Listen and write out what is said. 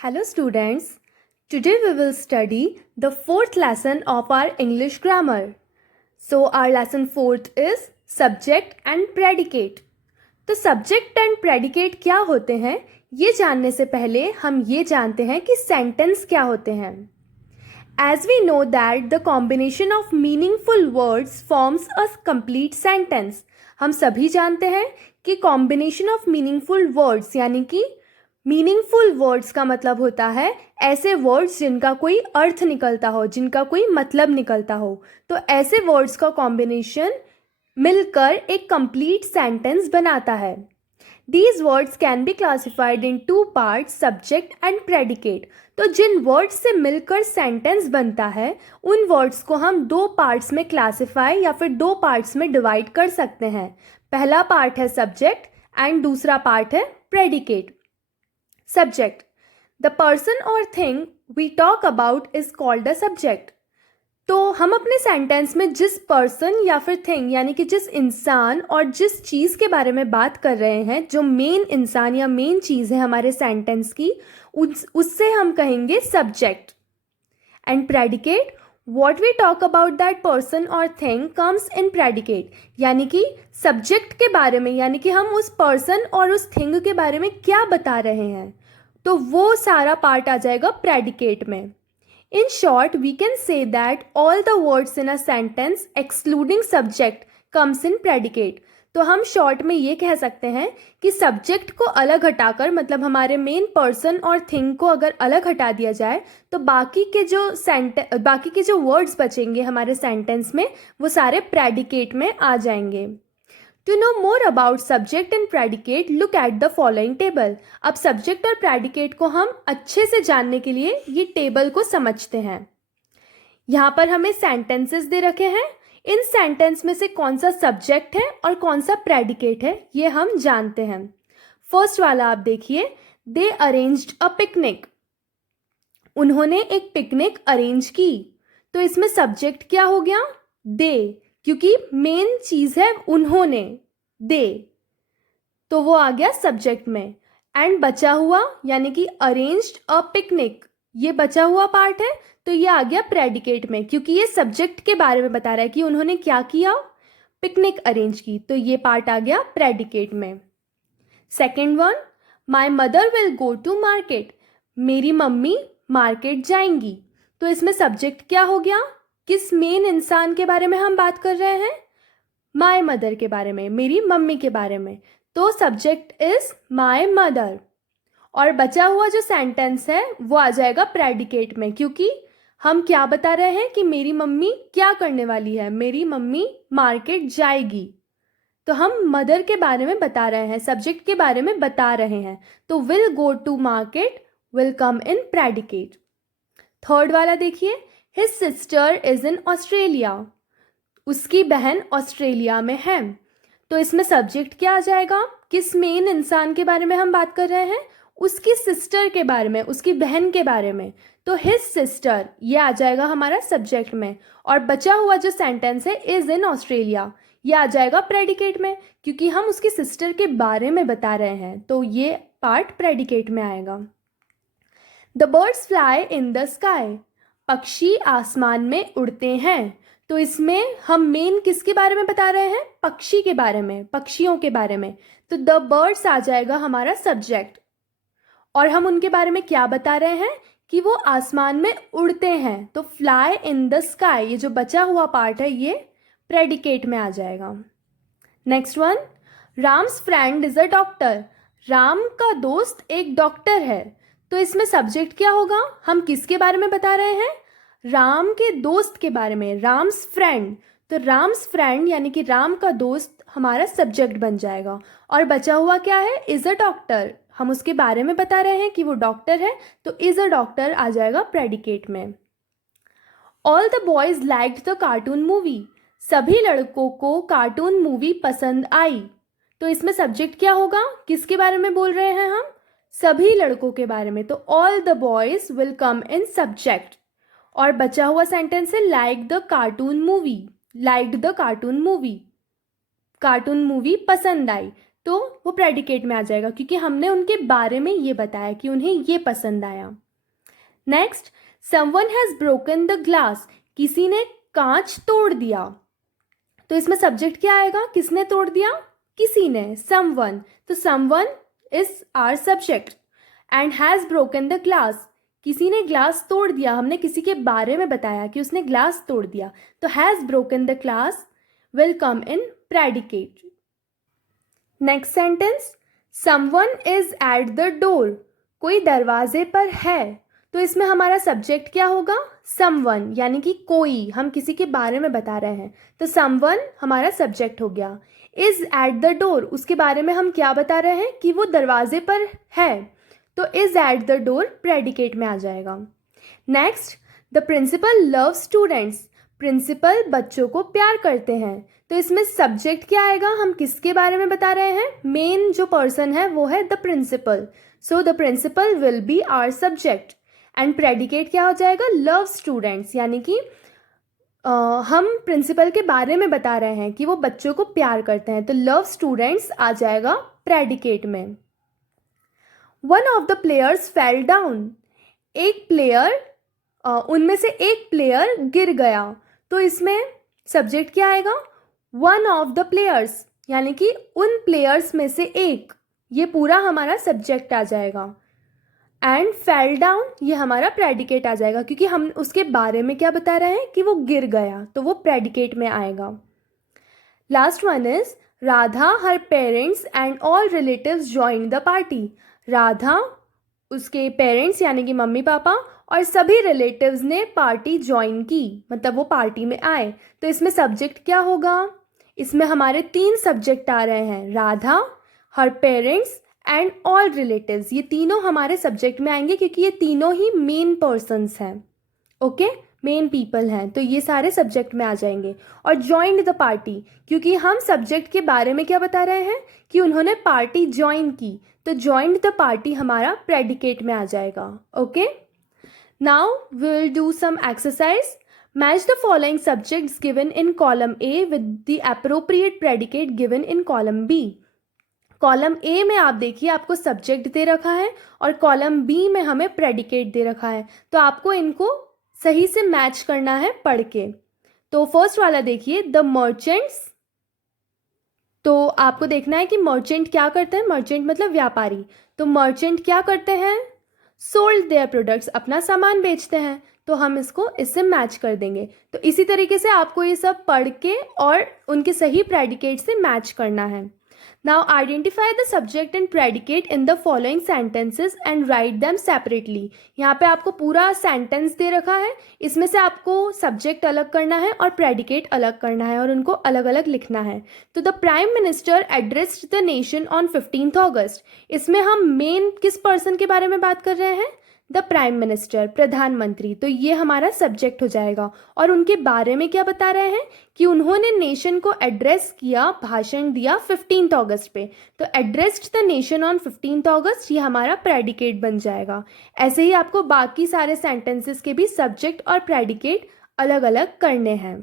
Hello students, today we will study the fourth lesson of our English grammar. So our lesson fourth is subject and predicate. तो subject and predicate क्या होते हैं ये जानने से पहले हम ये जानते हैं कि sentence क्या होते हैं. As we know that the combination of meaningful words forms a complete sentence. हम सभी जानते हैं कि combination of meaningful words यानी कि मीनिंगफुल वर्ड्स का मतलब होता है ऐसे वर्ड्स जिनका कोई अर्थ निकलता हो, जिनका कोई मतलब निकलता हो. तो ऐसे वर्ड्स का कॉम्बिनेशन मिलकर एक कंप्लीट सेंटेंस बनाता है. These words can be classified in two parts, subject and predicate. तो जिन वर्ड्स से मिलकर सेंटेंस बनता है उन वर्ड्स को हम दो पार्ट्स में क्लासिफाई या फिर दो पार्ट्स में डिवाइड कर सकते हैं. पहला पार्ट है सब्जेक्ट एंड दूसरा पार्ट है predicate. Subject. The person or thing we talk about is called a subject. तो हम अपने सेंटेंस में जिस पर्सन या फिर थिंग यानी कि जिस इंसान और जिस चीज़ के बारे में बात कर रहे हैं, जो मेन इंसान या मेन चीज़ है हमारे सेंटेंस की, उससे हम कहेंगे subject. And predicate, what we talk about that person और थिंग कम्स इन प्रेडिकेट. यानी कि सब्जेक्ट के बारे में, यानी कि हम उस पर्सन और उस थिंग के बारे में क्या बता रहे हैं, तो वो सारा पार्ट आ जाएगा प्रेडिकेट में. In short we can say that all the words in a sentence excluding subject comes in predicate. तो हम शॉर्ट में ये कह सकते हैं कि सब्जेक्ट को अलग हटाकर, मतलब हमारे मेन पर्सन और थिंग को अगर अलग हटा दिया जाए तो बाकी के जो वर्ड्स बचेंगे हमारे सेंटेंस में वो सारे प्रेडिकेट में आ जाएंगे. To know more about subject and predicate, look at the following table. अब subject और predicate को हम अच्छे से जानने के लिए ये टेबल को समझते हैं. यहाँ पर हमें sentences दे रखे हैं. इन सेंटेंस में से कौन सा सब्जेक्ट है और कौन सा प्रेडिकेट है ये हम जानते हैं. फर्स्ट वाला आप देखिए, दे अरेंज्ड अ पिकनिक. उन्होंने एक पिकनिक अरेंज की. तो इसमें सब्जेक्ट क्या हो गया? दे, क्योंकि मेन चीज है उन्होंने, दे, तो वो आ गया सब्जेक्ट में. एंड बचा हुआ यानी कि अरेंज्ड अ पिकनिक, ये बचा हुआ पार्ट है तो ये आ गया प्रेडिकेट में, क्योंकि ये सब्जेक्ट के बारे में बता रहा है कि उन्होंने क्या किया, पिकनिक अरेंज की, तो ये पार्ट आ गया प्रेडिकेट में. Second one, my mother will go to market. मेरी मम्मी मार्केट जाएंगी. तो इसमें सब्जेक्ट क्या हो गया? किस मेन इंसान के बारे में हम बात कर रहे हैं? माई मदर के बारे में, मेरी मम्मी के बारे में. तो सब्जेक्ट इज माई मदर. और बचा हुआ जो सेंटेंस है वो आ जाएगा प्रेडिकेट में, क्योंकि हम क्या बता रहे हैं कि मेरी मम्मी क्या करने वाली है, मेरी मम्मी मार्केट जाएगी. तो हम मदर के बारे में बता रहे हैं, सब्जेक्ट के बारे में बता रहे हैं. तो will go to market will come in predicate. Third वाला देखिए, his sister is in Australia. उसकी बहन ऑस्ट्रेलिया में है. तो इसमें सब्जेक्ट क्या आ जाएगा? किस मेन इंसान के बारे में हम बात कर रहे हैं? उसकी सिस्टर के बारे में, उसकी बहन के बारे में. तो हिज सिस्टर ये आ जाएगा हमारा सब्जेक्ट में. और बचा हुआ जो सेंटेंस है इज इन ऑस्ट्रेलिया, ये आ जाएगा प्रेडिकेट में, क्योंकि हम उसकी सिस्टर के बारे में बता रहे हैं. तो ये पार्ट प्रेडिकेट में आएगा. The birds fly in the sky. पक्षी आसमान में उड़ते हैं. तो इसमें हम मेन किसके बारे में बता रहे हैं? पक्षी के बारे में, पक्षियों के बारे में. तो द बर्ड्स आ जाएगा हमारा सब्जेक्ट. और हम उनके बारे में क्या बता रहे हैं? कि वो आसमान में उड़ते हैं. तो फ्लाई इन द स्काई, ये जो बचा हुआ पार्ट है ये प्रेडिकेट में आ जाएगा. Next one, Ram's friend is a doctor. Ram का दोस्त एक डॉक्टर है. तो इसमें सब्जेक्ट क्या होगा? हम किसके बारे में बता रहे हैं? राम के दोस्त के बारे में, राम्स फ्रेंड. तो राम्स फ्रेंड यानी कि राम का दोस्त हमारा सब्जेक्ट बन जाएगा. और बचा हुआ क्या है? Is a doctor. हम उसके बारे में बता रहे हैं कि वो डॉक्टर है, तो इज अ डॉक्टर आ जाएगा प्रेडिकेट में. All the boys liked the cartoon movie. सभी लड़कों को कार्टून मूवी पसंद आई. तो इसमें सब्जेक्ट क्या होगा? किसके बारे में बोल रहे हैं हम? सभी लड़कों के बारे में. तो all the boys will come in subject. और बचा हुआ सेंटेंस है like the cartoon movie, liked the cartoon movie, cartoon movie पसंद आई. तो वो प्रेडिकेट में आ जाएगा क्योंकि हमने उनके बारे में ये बताया कि उन्हें ये पसंद आया। Next, someone has broken the glass, किसी ने कांच तोड़ दिया। तो इसमें सब्जेक्ट क्या आएगा, किसने तोड़ दिया, किसी ने, समवन। तो someone is our subject and has broken the glass, किसी ने ग्लास तोड़ दिया, हमने किसी के बारे में बताया कि उसने ग्लास तोड़ दिया, तो has broken the glass will come in predicate. Next sentence, someone is at the door, कोई दरवाजे पर है। तो इसमें हमारा सब्जेक्ट क्या होगा, समवन, यानी कि कोई, हम किसी के बारे में बता रहे हैं, तो समवन हमारा सब्जेक्ट हो गया। इज एट द डोर, उसके बारे में हम क्या बता रहे हैं कि वो दरवाजे पर है, तो is at the door predicate में आ जाएगा। Next, the principal love students, principal बच्चों को प्यार करते हैं। तो इसमें सब्जेक्ट क्या आएगा, हम किसके बारे में बता रहे हैं, मेन जो पर्सन है वो है the principal, so the principal will be our subject and predicate क्या हो जाएगा, लव स्टूडेंट्स, यानी कि हम प्रिंसिपल के बारे में बता रहे हैं कि वो बच्चों को प्यार करते हैं, तो लव स्टूडेंट्स आ जाएगा प्रेडिकेट में। One of the players fell down, एक प्लेयर, उनमें से एक प्लेयर गिर गया। तो इसमें सब्जेक्ट क्या आएगा, वन ऑफ द प्लेयर्स, यानी कि उन प्लेयर्स में से एक, ये पूरा हमारा सब्जेक्ट आ जाएगा। एंड फेल डाउन ये हमारा प्रेडिकेट आ जाएगा क्योंकि हम उसके बारे में क्या बता रहे हैं कि वो गिर गया, तो वो प्रेडिकेट में आएगा। Last one is Radha, her parents and all relatives join the party, Radha, उसके पेरेंट्स यानी कि मम्मी पापा और सभी रिलेटिव्स ने पार्टी ज्वाइन की, मतलब वो पार्टी में आए। तो इसमें सब्जेक्ट क्या होगा, इसमें हमारे 3 सब्जेक्ट आ रहे हैं, राधा, हर पेरेंट्स एंड ऑल रिलेटिव्स, ये तीनों हमारे सब्जेक्ट में आएंगे क्योंकि ये तीनों ही मेन पर्सन्स हैं, ओके, मेन पीपल हैं, तो ये सारे सब्जेक्ट में आ जाएंगे। और ज्वाइंड द पार्टी, क्योंकि हम सब्जेक्ट के बारे में क्या बता रहे हैं कि उन्होंने पार्टी ज्वाइन की, तो ज्वाइंड द पार्टी हमारा प्रेडिकेट में आ जाएगा। Okay, now we will do some exercise. Match the following subjects given in column A with the appropriate predicate given in column B. Column A में आप देखिए आपको सब्जेक्ट दे रखा है और कॉलम बी में हमें प्रेडिकेट दे रखा है, तो आपको इनको सही से मैच करना है पढ़ के। तो फर्स्ट वाला देखिए, द मर्चेंट्स, तो आपको देखना है कि मर्चेंट क्या करते हैं, मर्चेंट मतलब व्यापारी, तो मर्चेंट क्या करते हैं, सोल्ड देयर प्रोडक्ट्स, अपना सामान बेचते हैं, तो हम इसको इससे मैच कर देंगे। तो इसी तरीके से आपको ये सब पढ़ के और उनके सही प्रेडिकेट से मैच करना है। Now identify the subject and predicate in the following sentences and write them separately. यहाँ पे आपको पूरा सेंटेंस दे रखा है, इसमें से आपको सब्जेक्ट अलग करना है और प्रेडिकेट अलग करना है और उनको अलग अलग लिखना है। तो the prime minister addressed the nation on 15 अगस्त, इसमें हम मेन किस पर्सन के बारे में बात कर रहे हैं, द प्राइम मिनिस्टर, प्रधानमंत्री, तो ये हमारा सब्जेक्ट हो जाएगा। और उनके बारे में क्या बता रहे हैं कि उन्होंने नेशन को एड्रेस किया, भाषण दिया 15 अगस्त पे, तो एड्रेस्ड द नेशन ऑन 15 अगस्त ये हमारा प्रेडिकेट बन जाएगा। ऐसे ही आपको बाकी सारे सेंटेंसेस के भी सब्जेक्ट और प्रेडिकेट अलग अलग करने हैं।